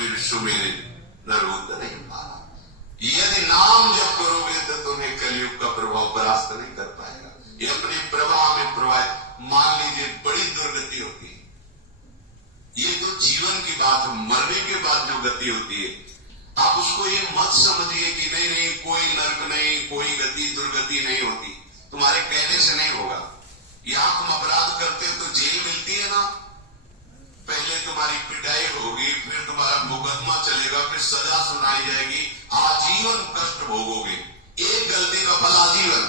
सुमिर सुमिर नरोद नहीं पारा। यदि नाम जप करोगे तो तुम्हें कलयुग का प्रभाव परास्त नहीं कर पाएगा। ये अपने प्रवाह में प्रवाह, मान लीजिए बड़ी दुर्गति होती है, ये तो जीवन की बात है, मरने के बाद जो गति होती है, आप उसको ये मत समझिए कि नहीं नहीं कोई नर्क नहीं, कोई गति दुर्गति नहीं होती, तुम्हारे कहने से नहीं होगा। यहां तुम अपराध करते हो तो जेल मिलती है ना, पहले तुम्हारी पिटाई होगी, फिर तुम्हारा मुकदमा चलेगा, फिर सजा सुनाई जाएगी, आजीवन कष्ट भोगोगे, एक गलती का फल आजीवन।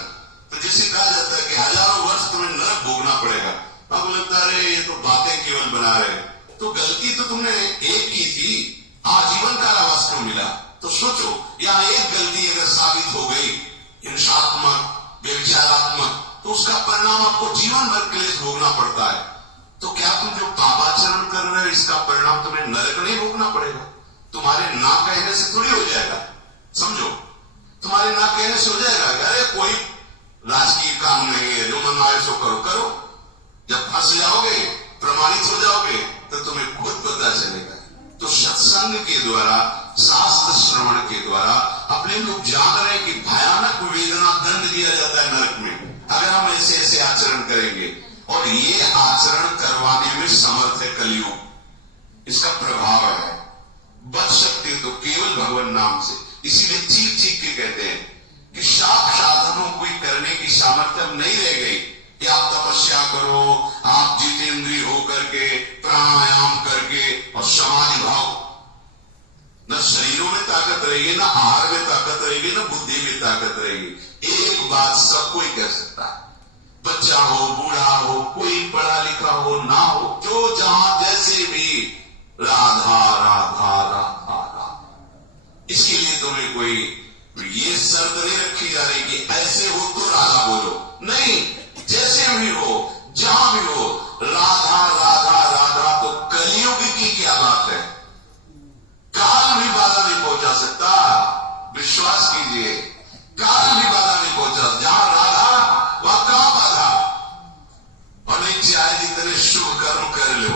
तो जैसे कहा जाता है कि हजारों वर्ष तुम्हें नरक भोगना पड़ेगा, अब लगता है ये तो बातें केवल बना रहे, तो गलती तो तुमने एक की थी, आजीवन कारावास क्यों मिला? तो सोचो, यहां एक गलती अगर साबित हो गई हिंसात्मक, व्यभिचारात्मक, तो उसका परिणाम आपको जीवन भर क्लेश भोगना पड़ता है। तो क्या तुम जो पापाचरण कर रहे हो इसका परिणाम तुम्हें नरक नहीं भोगना पड़ेगा? तुम्हारे ना कहने से थोड़ी हो जाएगा, समझो, तुम्हारे ना कहने से हो जाएगा। अरे कोई राजकीय काम नहीं है, जो मन आए सो करो करो, जब फंस जाओगे, प्रमाणित हो जाओगे, तो तुम्हें खुद पता चलेगा। तो सत्संग के द्वारा, शास्त्र श्रवण के द्वारा अपने लोग जान रहे हैं कि भयानक वेदना दंड दिया जाता है नरक में अगर हम ऐसे ऐसे आचरण करेंगे, और ये आचरण करवाने में समर्थ है कलयुग, इसका प्रभाव है। बच सकते हो तो केवल भगवान नाम से। इसीलिए चीख चीख के कहते हैं कि शाप साधनों कोई करने की सामर्थ्य नहीं रह गई कि आप तपस्या करो, आप जितेंद्रिय होकर के प्राणायाम करके और समाधि भाव, न शरीरों में ताकत रहेगी, न आहार में ताकत रहेगी, न बुद्धि में ताकत रहेगी। एक बात सब कोई कह सकता है, बच्चा हो, बूढ़ा हो, कोई पढ़ा लिखा हो ना हो, जो जहां जैसे भी राधा राधा राधा राधा। इसके लिए तुम्हें कोई ये शर्त नहीं रखी जा रही कि ऐसे हो तो राधा बोलो, नहीं, जैसे भी हो, जहां भी हो, राधा राधा राधा। तो कलियुग की क्या बात है, काल भी बाधा नहीं पहुंचा सकता, विश्वास कीजिए, काल भी बाधा नहीं पहुंचा। जहां राधा वहां कहां बाधा? और नहीं चाहे जितने शुभ कर्म कर लो,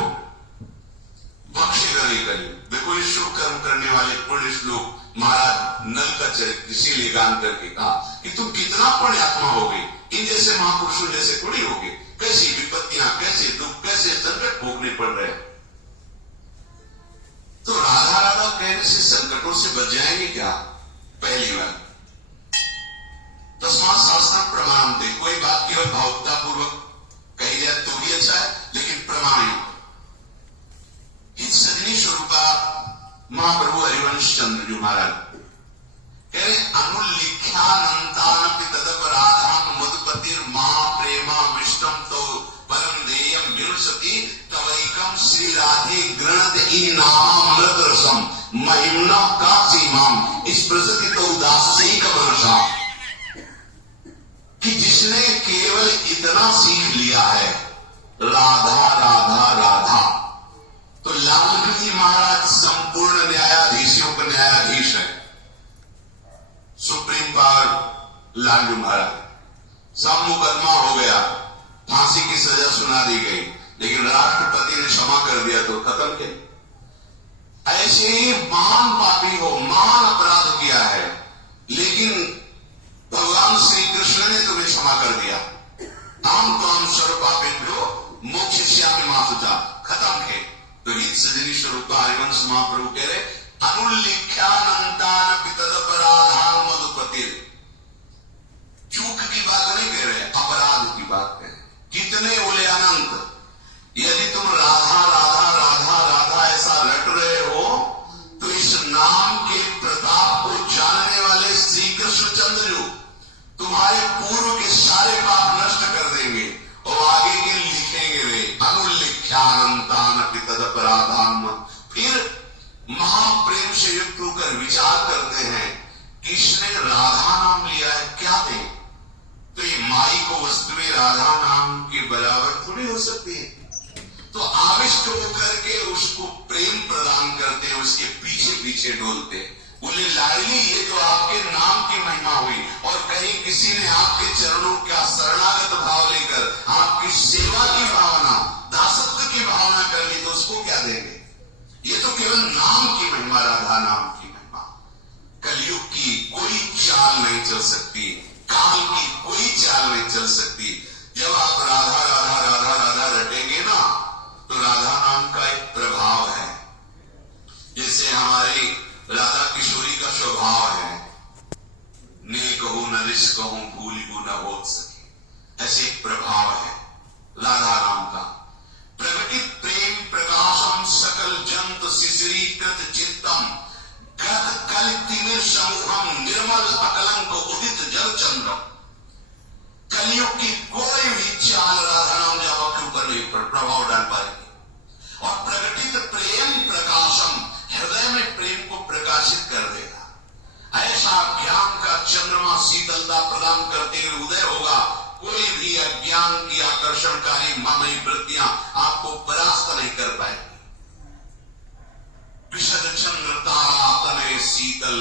बख्शेगा नहीं करिए। देखो ये शुभ कर्म करने वाले पुण्य श्लोक महाराज नल का चरित्र इसीलिए गान करके कहा कि तुम कितना पुण्यात्मा होगे, इन जैसे महापुरुषों जैसे थोड़ी होगे। कैसी विपत्तियां, कैसे दुख, कैसे संकट भोगने पड़ रहे हैं। तो राधा राधा कहने से संकटों से बच जाएंगे क्या? पहली बात, तस्मात् शास्त्रम प्रमाणम। कोई बात केवल भावुकता पूर्वक कही जाए तो भी अच्छा है, लेकिन प्रमाणित। हित सजनी स्वरूपा महाप्रभु हरिवंश चंद्र जी महाराज कह रहे, अनुल्लिख्यानंतानपि तदपराधान मधुपतिर महाप्रेमा विष्टम तो परम देयम विनुसति तवैकम श्री राधे गृणत ई नामामृत रसम महिम्ना का सीमाम इस प्रसति तो उदासी का मनसा। कि जिसने केवल इतना सीख लिया है राधा राधा राधा, तो लालजू जी महाराज संपूर्ण न्यायाधीशों का न्यायाधीश है, सुप्रीम पावर लालजू महाराज। सब मुकदमा हो गया, फांसी की सजा सुना दी गई, लेकिन राष्ट्रपति ने क्षमा कर दिया तो खत्म किया। ऐसे ही महान पापी हो, महान अपराध किया है, लेकिन भगवान श्री कृष्ण ने तुम्हें क्षमा कर दिया। हम तो हम सर्व पापेभ्यो मोक्षयिष्यामि मा शुचा, खत्म है। तो हित सजनी स्वरूप हरिवंश महाप्रभु कह रहे, अनुल्लिख्यानंतानपि तदपराधान मधुपतिर। चूक की बात नहीं कह रहे, अपराध की बात कह रहे। कितने बोले अनंत। यदि तुम राधा राधा राधा राधा ऐसा रट रहे हो, तो इस नाम के प्रताप को जानने वाले श्री कृष्ण चंद्र तुम्हारे पूर्व के सारे पाप नष्ट कर देंगे और आगे के लिखेंगे वे अनुल्लिख्यानंतानपि तदपराधान। फिर महाप्रेम से युक्त होकर विचार करते हैं कि इसने राधा नाम लिया है, क्या दे? तो ये माई को वस्तुएं राधा नाम के बराबर थोड़ी हो सकती है। तो आविष्ट होकर के उसको प्रेम प्रदान करते हैं, उसके पीछे पीछे डोलते हैं। बोले लाडली ये तो आपके नाम की महिमा हुई, और कहीं किसी ने आपके चरणों का शरणागत भाव लेकर आपकी सेवा की भावना, दासत्व की भावना कर ली, तो उसको क्या देंगे? ये तो केवल नाम की महिमा, राधा नाम की महिमा। कलयुग की कोई चाल नहीं चल सकती, काल की कोई चाल नहीं चल सकती। जब आप राधा राधा राधा राधा रटेंगे ना, तो राधा नाम का एक प्रभाव है, जैसे हमारी राधा किशोरी का स्वभाव है, नील कहूं न रिस कहूं भूल गु न हो सके, ऐसे एक प्रभाव है राधा नाम का। प्रगटित प्रेम प्रकाशम सकल जंत शिशिरीकृत चित्तम गत कल तिमिर समूहम निर्मल अकलंक उदित जल चंद्रम। कलियुग की कोई भी चाल राधा नाम जावा के ऊपर नहीं प्रभाव डाल पाएगी। और प्रगटित प्रेम प्रकाशम, हृदय में प्रेम को प्रकाशित कर देगा। ऐसा ज्ञान का चंद्रमा शीतलता प्रदान करते हुए उदय होगा, कोई भी अज्ञान की आकर्षणकारी मामयी वृत्तियां आपको परास्त नहीं कर पाएगी। विशद चंद्र तारा तने शीतल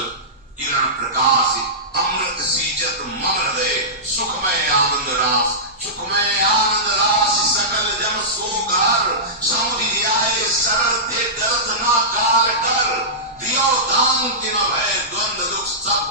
किरण प्रकाश अमृत सीजत मम हृदय सुखमय आनंद रास, सुखमय आनंद रास सकल जन सोकर समुदियाए सरल थे दर्द ना काल कर दियो दान तिन भय द्वंद दुख सब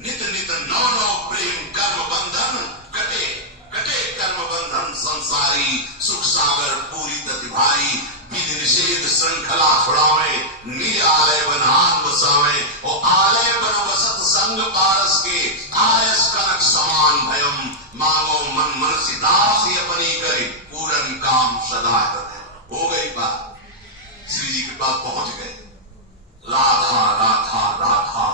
नित नित नौ नौ प्रेम कर्म बंधन कटे कटे कर्म बंधन संसारी सुख सागर पूरी तति भाई विधि निषेध श्रृंखला छुड़ावे निज आलय बन हाथ बसावे और आलय बन वसत संग पारस के आयस कनक समान भयम मांगो मन मन दास अपनी करे पूरन काम सदा हो गई बात। श्री जी के पास पहुंच गए। राधा राधा राधा